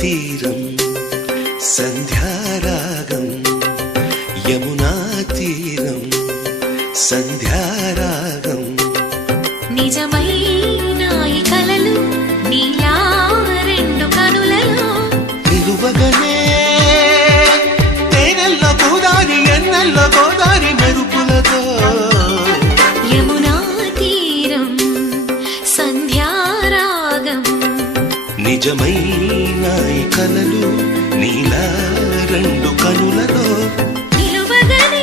తీరం సంధ్యారాగం యమునా తీరం సంధ్యారాగం నిజమైన ఈ కలలు నీలా రెండు కనులలో నిలువగనే తేనెల్లో గోదారి ఎన్నెల్లో గోదారి మెరుపులతో యమునా తీరం సంధ్యారాగం నిజమైన ఈ కలలు నీలా రెండు కనులలో